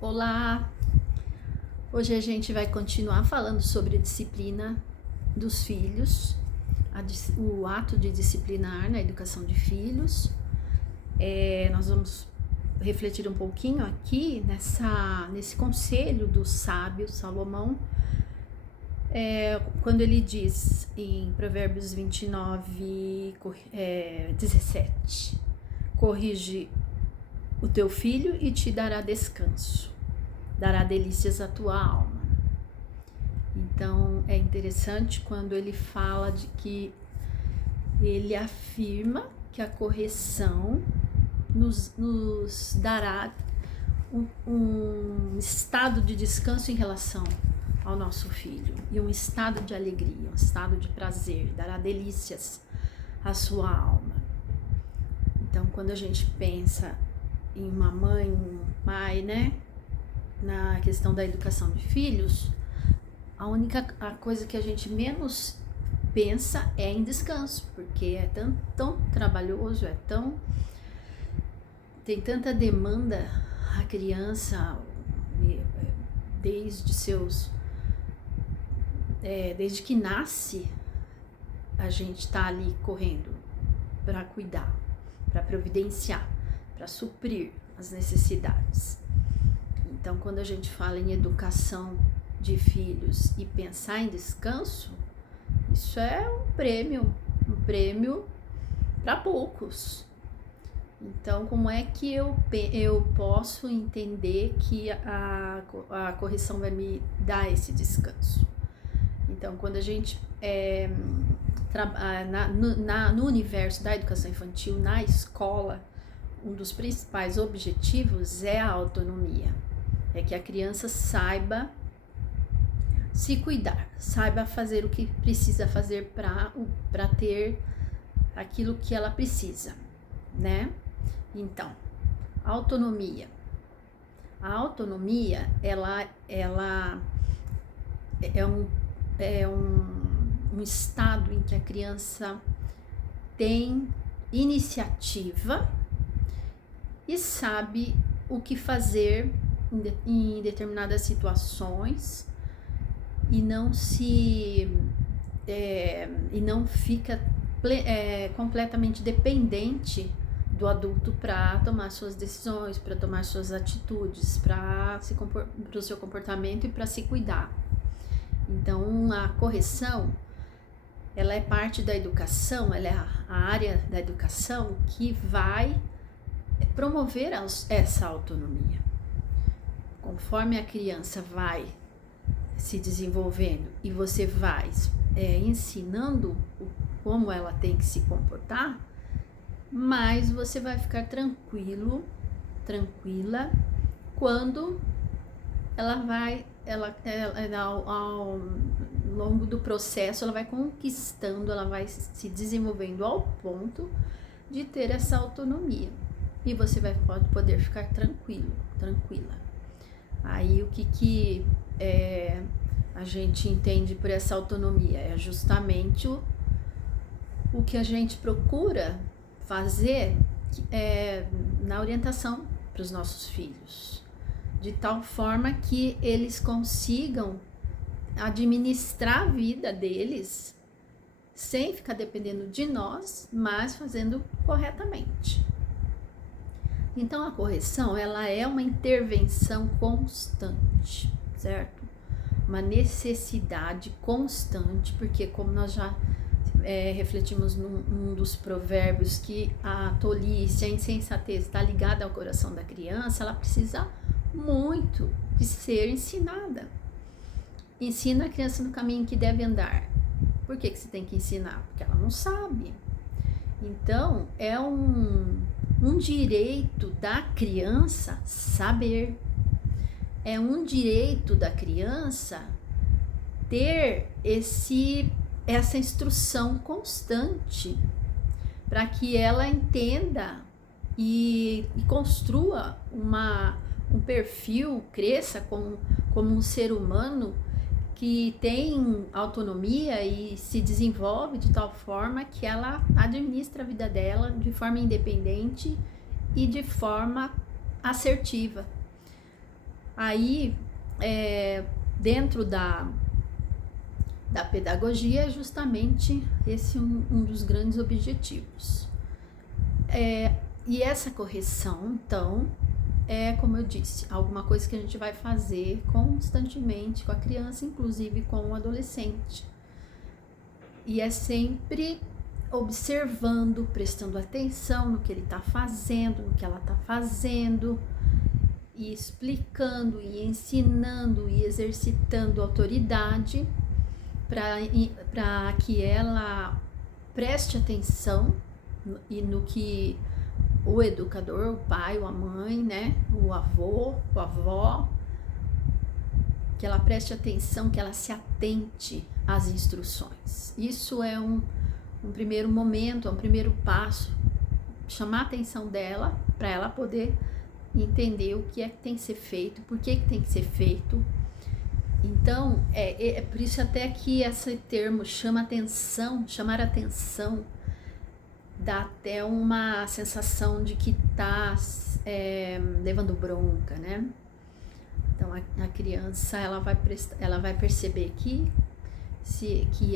Olá! Hoje a gente vai continuar falando sobre a disciplina dos filhos, o ato de disciplinar na educação de filhos. Nós vamos refletir um pouquinho aqui nesse conselho do sábio Salomão, quando ele diz em Provérbios 29, 17: corrige o teu filho e te dará descanso, dará delícias à tua alma. Então é interessante quando ele fala de que ele afirma que a correção nos dará um estado de descanso em relação ao nosso filho, e um estado de alegria, um estado de prazer, dará delícias à sua alma. Então quando a gente pensa em uma mãe, um pai, na questão da educação de filhos, a coisa que a gente menos pensa é em descanso, porque é tão trabalhoso, tem tanta demanda. A criança, desde que nasce, a gente está ali correndo para cuidar, para providenciar, para suprir as necessidades. Então, quando a gente fala em educação de filhos e pensar em descanso, isso é um prêmio para poucos. Então, como é que eu posso entender que a correção vai me dar esse descanso? Então, quando a gente no universo da educação infantil, na escola, um dos principais objetivos é a autonomia. É que a criança saiba se cuidar, saiba fazer o que precisa fazer para ter aquilo que ela precisa, né? Então, autonomia. A autonomia, ela é um estado em que a criança tem iniciativa e sabe o que fazer em determinadas situações, e não fica completamente dependente do adulto para tomar suas decisões, para tomar suas atitudes, para o seu comportamento e para se cuidar. Então, a correção, ela é parte da educação, ela é a área da educação que vai promover essa autonomia. Conforme a criança vai se desenvolvendo e você vai ensinando como ela tem que se comportar, mais você vai ficar tranquila, quando ao longo do processo, ela vai conquistando, ela vai se desenvolvendo ao ponto de ter essa autonomia. E você pode poder ficar tranquila. Aí o que a gente entende por essa autonomia? É justamente o que a gente procura fazer na orientação para os nossos filhos, de tal forma que eles consigam administrar a vida deles sem ficar dependendo de nós, mas fazendo corretamente. Então, a correção, ela é uma intervenção constante, certo? Uma necessidade constante, porque como nós já refletimos num dos provérbios, que a tolice, a insensatez está ligada ao coração da criança, ela precisa muito de ser ensinada. Ensina a criança no caminho que deve andar. Por que você tem que ensinar? Porque ela não sabe. Então, é um direito da criança saber. É um direito da criança ter essa instrução constante, para que ela entenda e construa um perfil, cresça como um ser humano que tem autonomia e se desenvolve de tal forma que ela administra a vida dela de forma independente e de forma assertiva. Aí, dentro da pedagogia, é justamente esse um dos grandes objetivos. E essa correção, então, como eu disse, alguma coisa que a gente vai fazer constantemente com a criança, inclusive com o adolescente. E é sempre observando, prestando atenção no que ele está fazendo, no que ela está fazendo, e explicando, e ensinando, e exercitando autoridade para que ela preste atenção e no que o educador, o pai, a mãe, né, o avô, a avó, que ela preste atenção, que ela se atente às instruções. Isso é um primeiro momento, é um primeiro passo, chamar a atenção dela, para ela poder entender o que é que tem que ser feito, por que tem que ser feito. Então, é por isso até que esse termo chamar atenção, dá até uma sensação de que tá levando bronca, né? Então, a criança, ela vai perceber que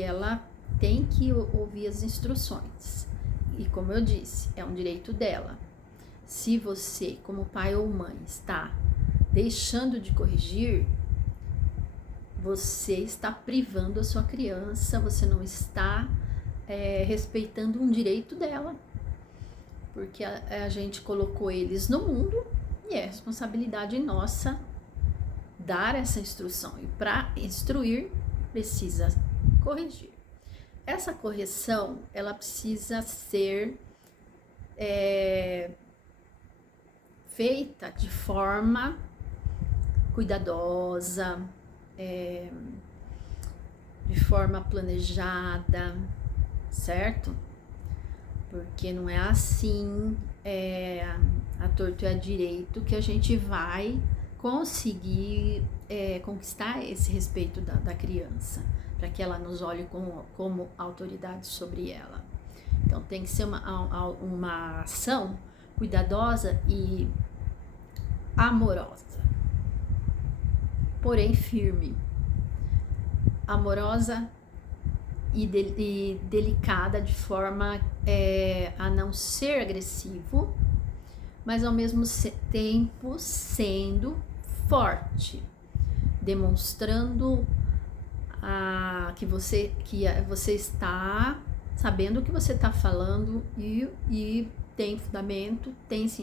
ela tem que ouvir as instruções. E como eu disse, é um direito dela. Se você, como pai ou mãe, está deixando de corrigir, você está privando a sua criança, você não está respeitando um direito dela, porque a gente colocou eles no mundo e é responsabilidade nossa dar essa instrução, e para instruir precisa corrigir. Essa correção, ela precisa ser feita de forma cuidadosa, de forma planejada, certo? Porque não é assim, a torto e a direito, que a gente vai conseguir conquistar esse respeito da criança, para que ela nos olhe como autoridade sobre ela. Então tem que ser uma ação cuidadosa e amorosa, porém firme. Amorosa e delicada, de forma a não ser agressivo, mas ao mesmo tempo sendo forte, demonstrando que você está sabendo o que você está falando e tem fundamento,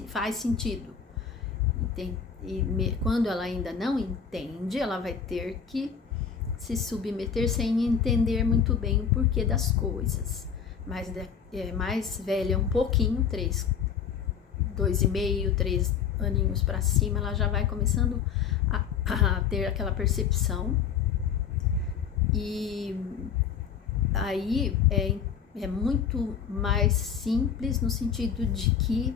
faz sentido. Quando ela ainda não entende, ela vai ter que se submeter sem entender muito bem o porquê das coisas. Mas mais velha um pouquinho, 2,5, 3 aninhos para cima, ela já vai começando a ter aquela percepção. E aí é muito mais simples, no sentido de que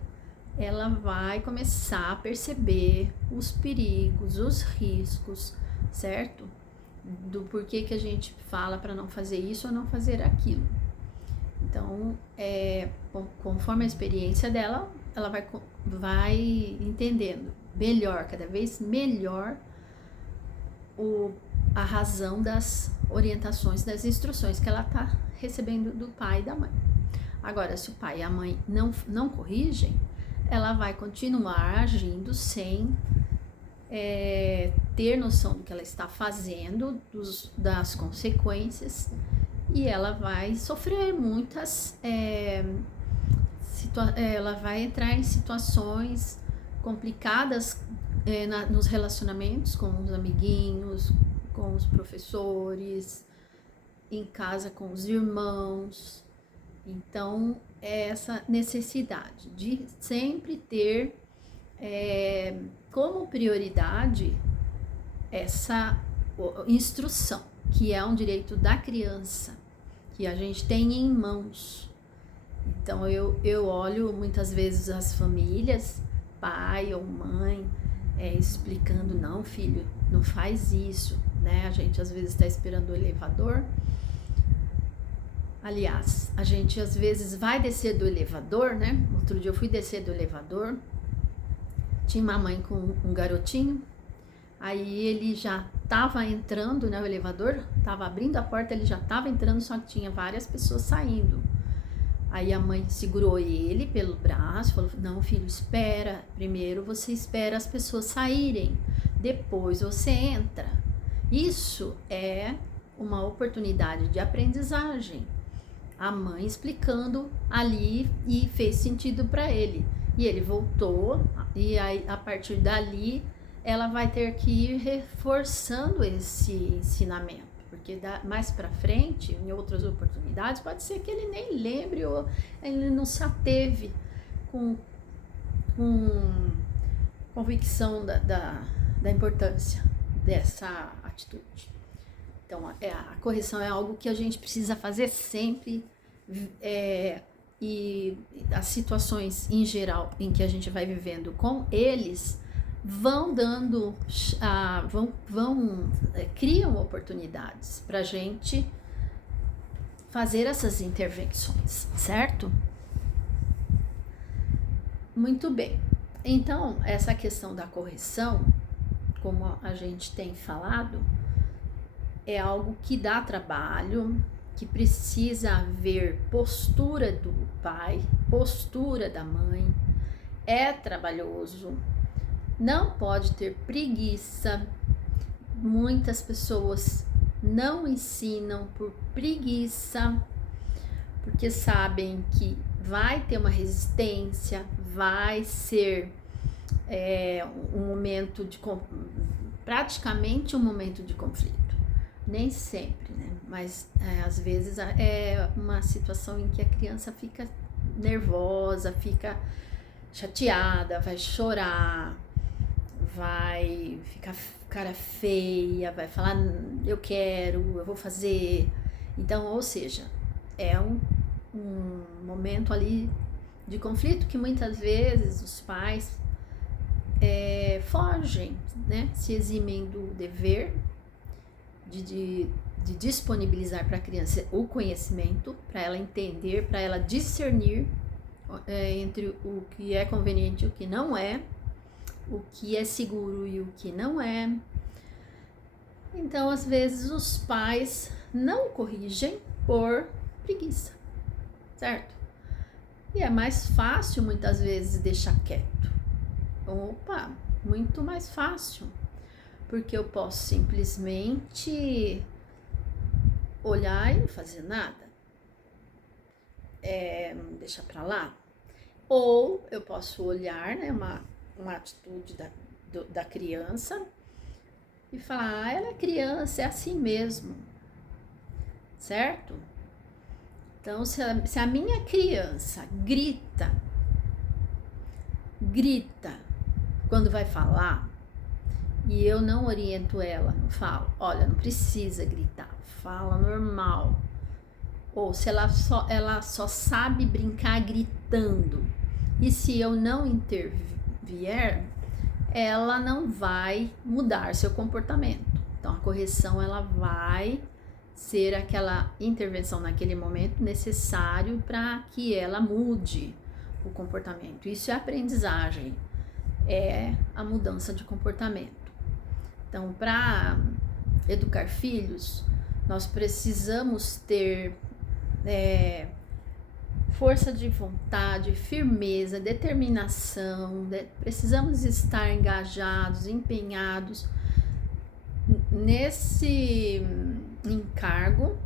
ela vai começar a perceber os perigos, os riscos, certo? Do porquê que a gente fala para não fazer isso ou não fazer aquilo. Então, conforme a experiência dela, ela vai entendendo melhor, cada vez melhor, a razão das orientações, das instruções que ela está recebendo do pai e da mãe. Agora, se o pai e a mãe não corrigem, ela vai continuar agindo sem ter noção do que ela está fazendo, das consequências, e ela vai sofrer muitas, ela vai entrar em situações complicadas nos relacionamentos com os amiguinhos, com os professores, em casa com os irmãos. Então, essa necessidade de sempre ter como prioridade essa instrução, que é um direito da criança, que a gente tem em mãos. Então, eu olho muitas vezes as famílias, pai ou mãe, explicando: não, filho, não faz isso, né? A gente às vezes está esperando o elevador. Aliás, a gente às vezes vai descer do elevador, né? Outro dia eu fui descer do elevador, tinha uma mãe com um garotinho, Aí ele já estava entrando, né? O elevador estava abrindo a porta, ele já estava entrando, só que tinha várias pessoas saindo. Aí a mãe segurou ele pelo braço, falou: não, filho, espera. Primeiro você espera as pessoas saírem, depois você entra. Isso é uma oportunidade de aprendizagem. A mãe explicando ali e fez sentido para ele. E ele voltou, e aí, a partir dali ela vai ter que ir reforçando esse ensinamento, porque mais para frente, em outras oportunidades, pode ser que ele nem lembre ou ele não se ateve com convicção da importância dessa atitude. Então, a correção é algo que a gente precisa fazer sempre, e as situações em geral em que a gente vai vivendo com eles vão dando, criam oportunidades para a gente fazer essas intervenções, certo? Muito bem. Então, essa questão da correção, como a gente tem falado, é algo que dá trabalho, que precisa haver postura do pai, postura da mãe, é trabalhoso, não pode ter preguiça. Muitas pessoas não ensinam por preguiça, porque sabem que vai ter uma resistência, vai ser um momento praticamente um momento de conflito. Nem sempre, né? Mas às vezes é uma situação em que a criança fica nervosa, fica chateada, vai chorar, vai ficar cara feia, vai falar eu quero, eu vou fazer. Então, ou seja, é um momento ali de conflito que muitas vezes os pais fogem, né? Se eximem do dever de disponibilizar para a criança o conhecimento, para ela entender, para ela discernir entre o que é conveniente e o que não é, o que é seguro e o que não é. Então, às vezes, os pais não corrigem por preguiça, certo? E é mais fácil, muitas vezes, deixar quieto. Opa, muito mais fácil. Porque eu posso simplesmente olhar e não fazer nada. Deixar pra lá. Ou eu posso olhar, né, uma atitude da criança e falar, ela é criança, é assim mesmo, certo? Então, se a minha criança grita quando vai falar e eu não oriento ela, não falo, olha, não precisa gritar, fala normal. Ou se ela só sabe brincar gritando, e se eu não intervier, ela não vai mudar seu comportamento. Então, a correção, ela vai ser aquela intervenção naquele momento necessário para que ela mude o comportamento. Isso é aprendizagem, é a mudança de comportamento. Então, para educar filhos, nós precisamos ter força de vontade, firmeza, determinação, precisamos estar engajados, empenhados nesse encargo,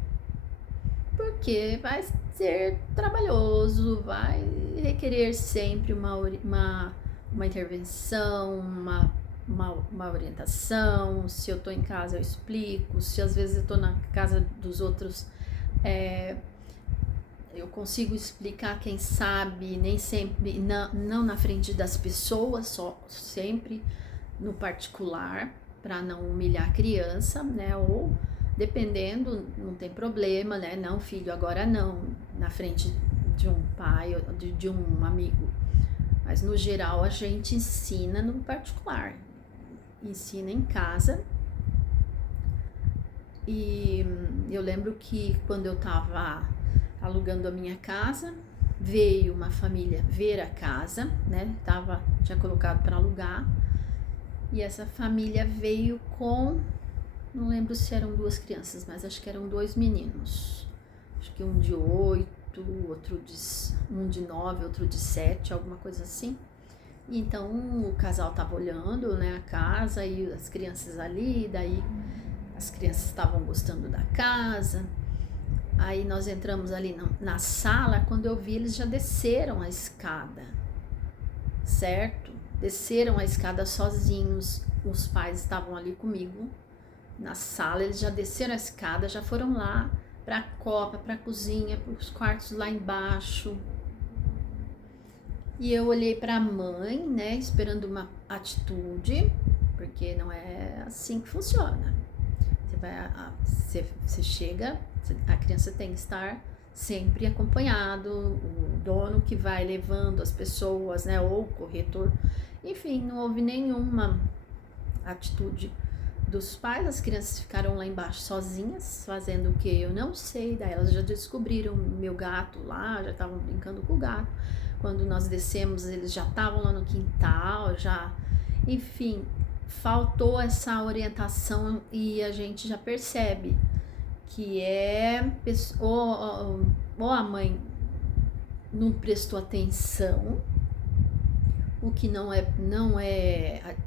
porque vai ser trabalhoso, vai requerer sempre uma intervenção, uma orientação. Se eu estou em casa, eu explico. Se às vezes eu estou na casa dos outros, eu consigo explicar, quem sabe, nem sempre, não na frente das pessoas, só sempre no particular, para não humilhar a criança, né? Ou, dependendo, não tem problema, né? Não, filho, agora não, na frente de um pai ou de um amigo. Mas, no geral, a gente ensina no particular, ensina em casa. E eu lembro que quando eu estava alugando a minha casa, veio uma família ver a casa, né? Tinha colocado para alugar, E essa família veio com, não lembro se eram 2 crianças, mas acho que eram 2 meninos. Acho que um de 8, um de 9, outro de 7, alguma coisa assim. Então o casal tava olhando, né, a casa e as crianças ali, daí as crianças estavam gostando da casa. Aí nós entramos ali na sala, quando eu vi eles já desceram a escada, certo? Desceram a escada sozinhos, os pais estavam ali comigo na sala, eles já desceram a escada, já foram lá para a copa, para a cozinha, para os quartos lá embaixo. E eu olhei para a mãe, né, esperando uma atitude, porque não é assim que funciona. Você chega, a criança tem que estar sempre acompanhado, o dono que vai levando as pessoas, né, ou o corretor. Enfim, não houve nenhuma atitude dos pais, as crianças ficaram lá embaixo sozinhas, fazendo o que eu não sei. Daí elas já descobriram meu gato lá, já estavam brincando com o gato. Quando nós descemos, eles já estavam lá no quintal, já, enfim, faltou essa orientação e a gente já percebe que ou a mãe não prestou atenção, o que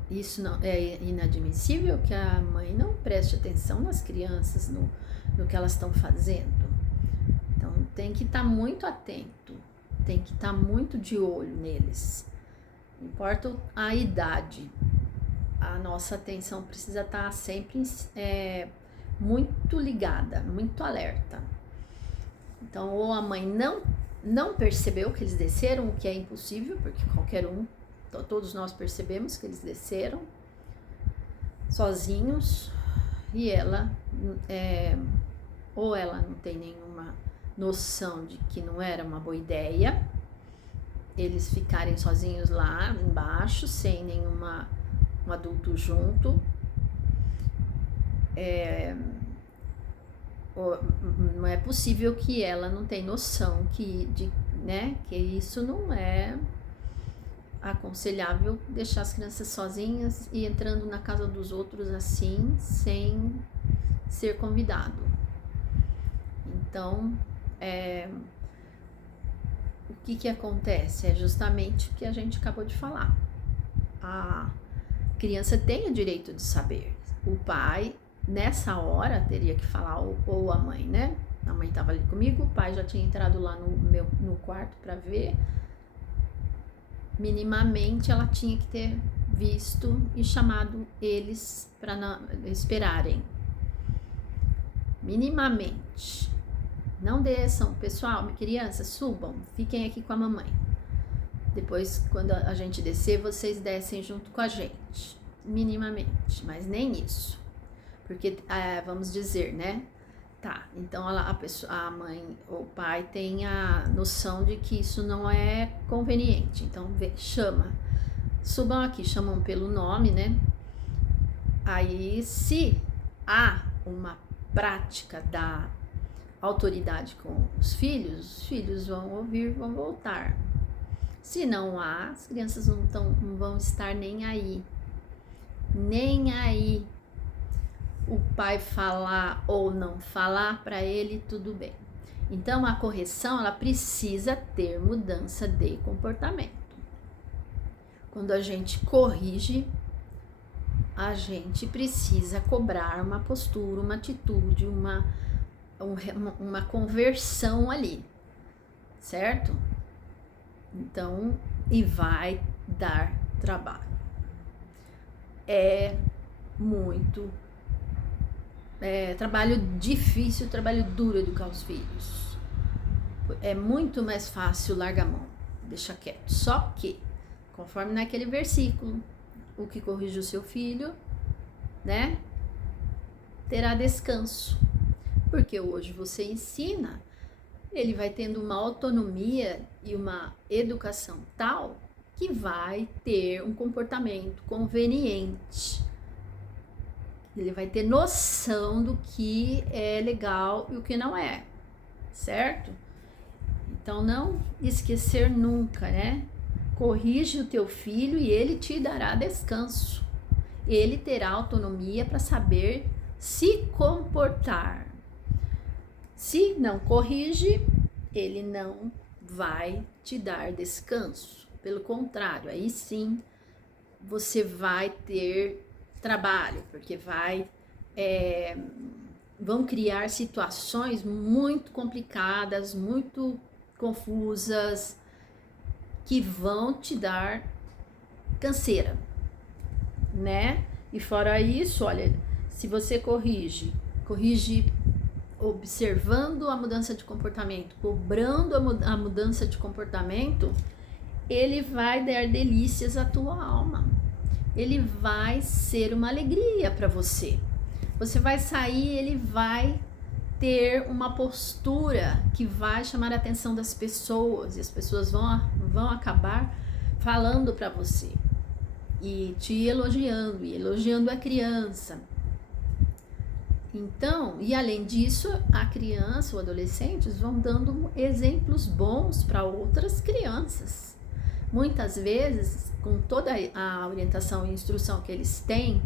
isso não é inadmissível, que a mãe não preste atenção nas crianças, no que elas estão fazendo. Então tem que estar muito atento, tem que estar muito de olho neles. Não importa a idade, a nossa atenção precisa estar sempre muito ligada, muito alerta. Então, ou a mãe não percebeu que eles desceram, o que é impossível, porque qualquer um, todos nós percebemos que eles desceram sozinhos, e ela, ou ela não tem nenhuma noção de que não era uma boa ideia eles ficarem sozinhos lá embaixo, sem um adulto junto. Não é possível que ela não tenha noção que isso não é aconselhável, deixar as crianças sozinhas e entrando na casa dos outros assim, sem ser convidado. Então, o que acontece? É justamente o que a gente acabou de falar. A criança tem o direito de saber. O pai, nessa hora, teria que falar, ou a mãe, né? A mãe estava ali comigo, o pai já tinha entrado lá no quarto para ver. Minimamente, ela tinha que ter visto e chamado eles para esperarem. Minimamente. Não desçam, pessoal, crianças, subam, fiquem aqui com a mamãe. Depois, quando a gente descer, vocês descem junto com a gente, minimamente, mas nem isso. Porque, vamos dizer, né? Tá, então a mãe ou o pai tem a noção de que isso não é conveniente. Então, chama, subam aqui, chamam pelo nome, né? Aí, se há uma prática da autoridade com os filhos vão ouvir, vão voltar. Se não há, as crianças não vão estar nem aí. Nem aí. O pai falar ou não falar, para ele tudo bem. Então a correção, ela precisa ter mudança de comportamento. Quando a gente corrige, a gente precisa cobrar uma postura, uma atitude, uma conversão ali, certo? Então, e vai dar trabalho. É muito trabalho difícil, trabalho duro educar os filhos. É muito mais fácil largar a mão, deixa quieto. Só que, conforme naquele versículo, o que corrige o seu filho, né, terá descanso. Porque hoje você ensina, ele vai tendo uma autonomia e uma educação tal que vai ter um comportamento conveniente. Ele vai ter noção do que é legal e o que não é, certo? Então, não esquecer nunca, né? Corrige o teu filho e ele te dará descanso. ele terá autonomia para saber se comportar. Se não corrige, ele não vai te dar descanso. Pelo contrário, aí sim você vai ter trabalho, porque vão criar situações muito complicadas, muito confusas, que vão te dar canseira, né? E fora isso, olha, se você corrige observando a mudança de comportamento, cobrando a mudança de comportamento, ele vai dar delícias à tua alma. Ele vai ser uma alegria para você. Você vai sair, ele vai ter uma postura que vai chamar a atenção das pessoas, e as pessoas vão acabar falando para você e te elogiando, e elogiando a criança. Então, e além disso, a criança, os adolescentes vão dando exemplos bons para outras crianças. Muitas vezes, com toda a orientação e instrução que eles têm,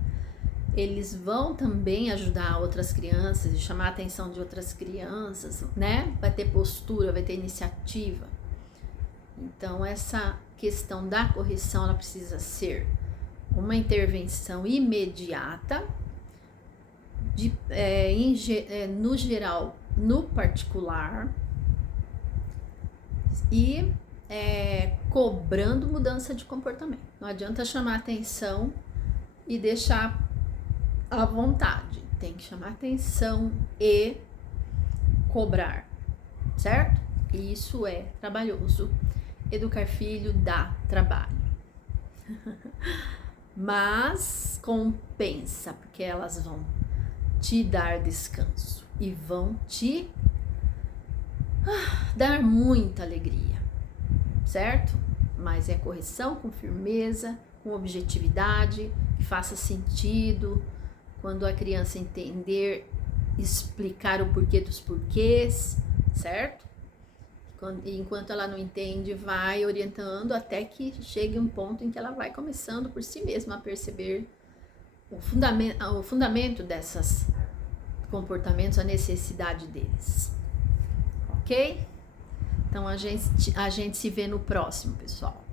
eles vão também ajudar outras crianças e chamar a atenção de outras crianças, né? Vai ter postura, vai ter iniciativa. Então, essa questão da correção, ela precisa ser uma intervenção imediata, no geral, no particular, e cobrando mudança de comportamento. Não adianta chamar atenção e deixar à vontade. Tem que chamar atenção e cobrar, certo? E isso é trabalhoso. Educar filho dá trabalho. Mas compensa, porque elas vão te dar descanso e vão te dar muita alegria, certo? Mas é correção com firmeza, com objetividade, que faça sentido. Quando a criança entender, explicar o porquê dos porquês, certo? Enquanto ela não entende, vai orientando até que chegue um ponto em que ela vai começando por si mesma a perceber o fundamento desses comportamentos, a necessidade deles. Ok? Então a gente se vê no próximo, pessoal.